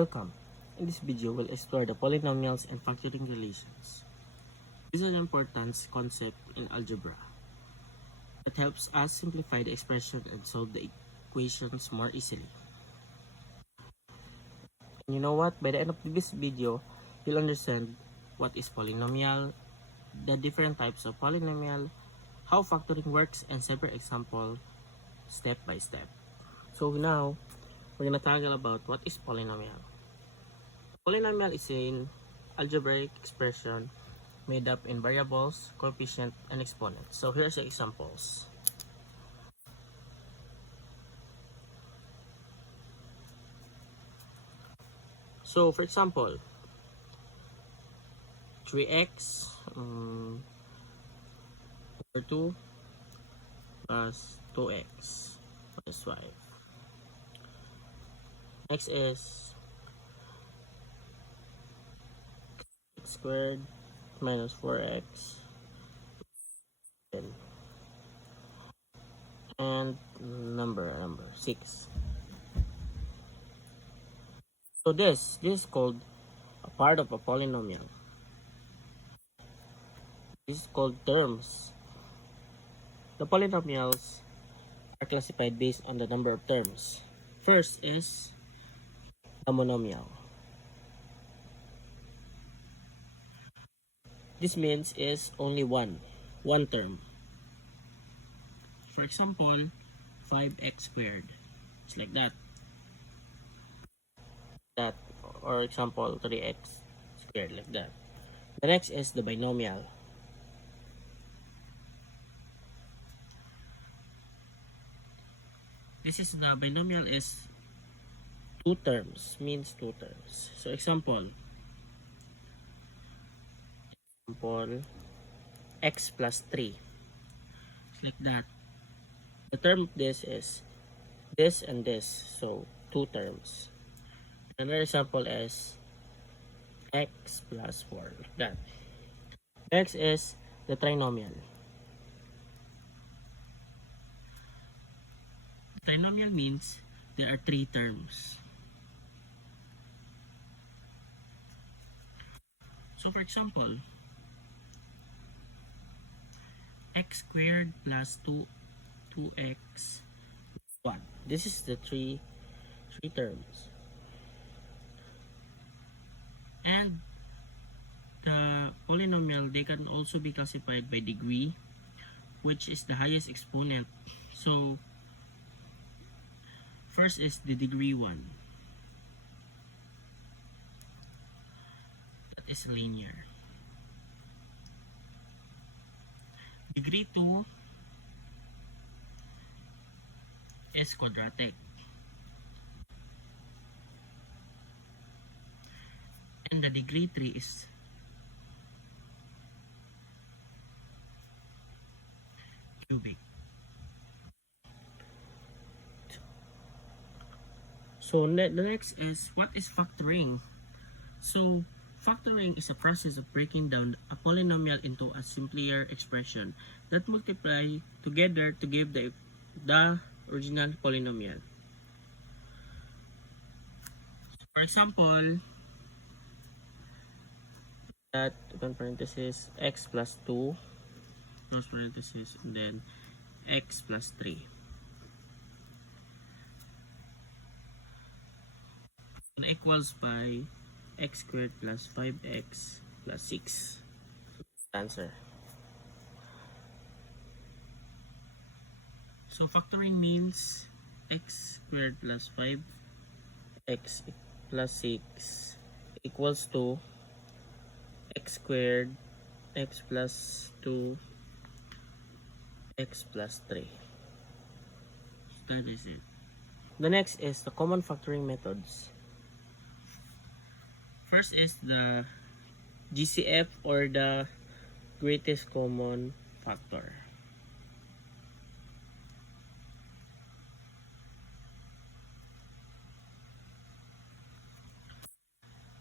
Welcome. In this video, we'll explore the polynomials and factoring relations. This is an important concept in algebra. It helps us simplify the expression and solve the equations more easily. And you know what? By the end of this video, you'll understand what is polynomial, the different types of polynomial, how factoring works, and several examples step by step. So now, we're going to tackle about what is polynomial. Polynomial is an algebraic expression made up in variables, coefficient, and exponents. So here's the examples. So for example, 3x over 2 plus 2x plus 5. Next is x squared minus 4x and number 6. So this is called a part of a polynomial. This is called terms. The polynomials are classified based on the number of terms. First is a monomial. This means is only one term. For example, 5x squared. It's like that. Or example, 3x squared, like that. The next is the binomial. This is the binomial is two terms, means two terms. So example x plus 3. It's like that. The term of this is this and this, so two terms. Another example is x plus 4, like that. Next is the trinomial. Trinomial means there are three terms. So for example, x squared plus 2x 1. This is the three terms. And the polynomial, they can also be classified by degree, which is the highest exponent. So first is the degree 1. That is linear. Degree 2 is quadratic. And the degree 3 is cubic. So the next is, what is factoring? So factoring is a process of breaking down a polynomial into a simpler expression that multiply together to give the original polynomial. For example, that open parenthesis x plus 2 close parenthesis and then x plus 3. And equals by x squared plus 5x plus 6. Answer. So factoring means x squared plus 5x plus 6 equals to x squared x plus 2 x plus 3. That is it. The next is the common factoring methods. First is the GCF, or the greatest common factor.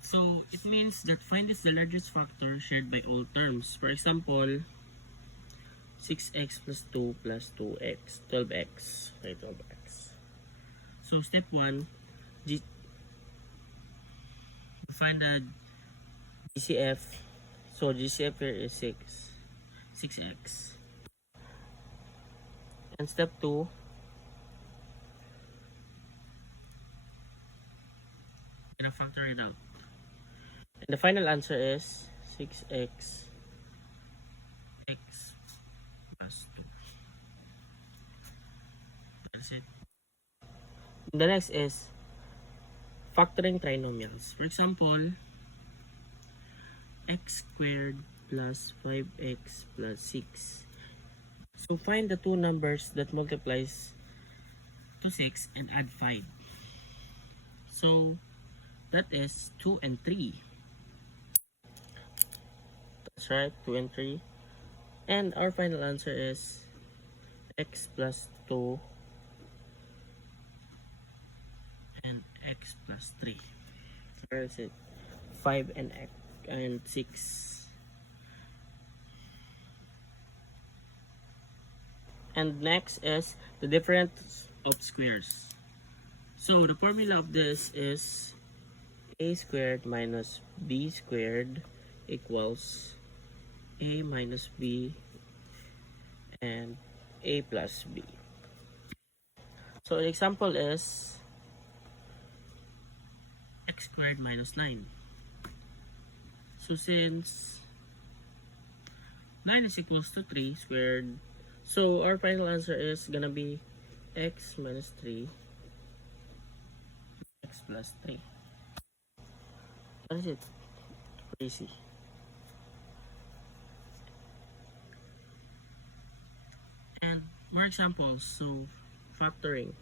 So it means that find is the largest factor shared by all terms. For example, 6x plus 2 plus 2x, 12x. Okay, 12x. So step 1, To find the GCF, so GCF here is 6x. And step 2, gonna factor it out. And the final answer is 6x plus 2. That's it. The next is factoring trinomials. For example, x squared plus 5x plus 6. So find the two numbers that multiplies to 6 and add 5. So that is 2 and 3. That's right, 2 and 3. And our final answer is x plus 2 and x plus 3. So where is it? 5 and 6. And next is the difference of squares. So the formula of this is a squared minus b squared equals a minus b and a plus b. So the example is x squared minus 9. So since 9 is equals to 3 squared, so our final answer is gonna be x minus 3 x plus 3. That is it. Easy. And more examples. So factoring.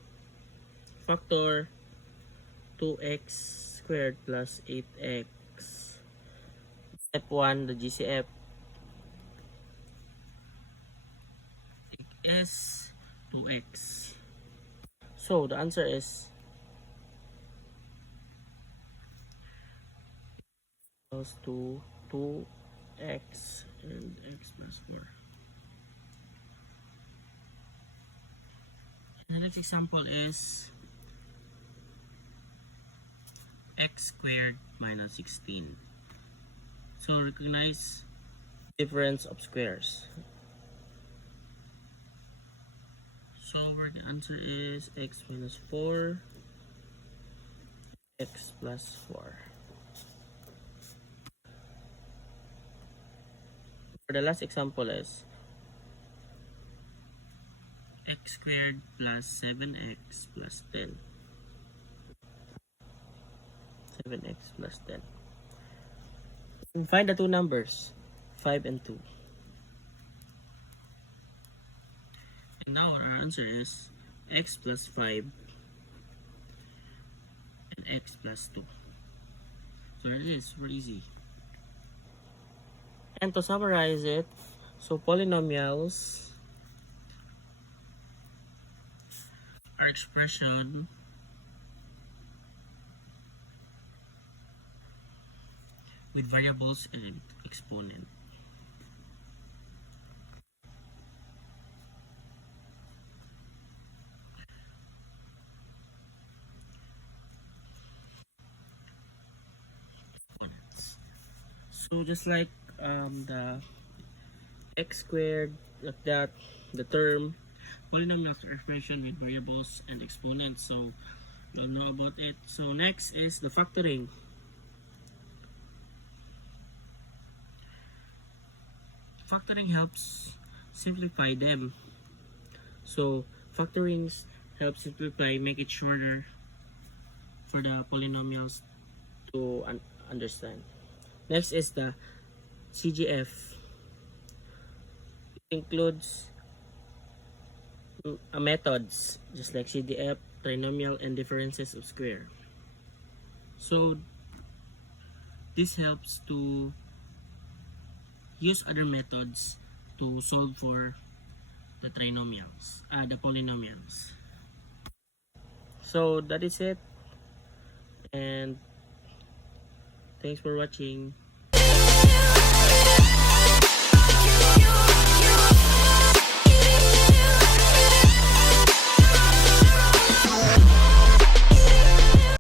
Factor 2x squared plus 8x. Step 1, the GCF is 2x. So the answer is equals to 2x and x plus 4. And the next example is x squared minus 16. So recognize difference of squares. So where the answer is x minus 4 x plus 4. For the last example is x squared plus 7x plus 10. 7x plus 10. And find the two numbers, 5 and 2. And now our answer is x plus 5 and x plus 2. So it is very easy. And to summarize it, so polynomials are expression with variables and exponent. So just like the x squared, like that, the term polynomials are expression with variables and exponents. So you'll know about it. So next is the factoring. Factoring helps simplify them. So factoring helps simplify, make it shorter for the polynomials to understand. Next is the CGF. It includes methods just like CDF, trinomial, and differences of square. So this helps to use other methods to solve for the trinomials, the polynomials. So that is it, and thanks for watching.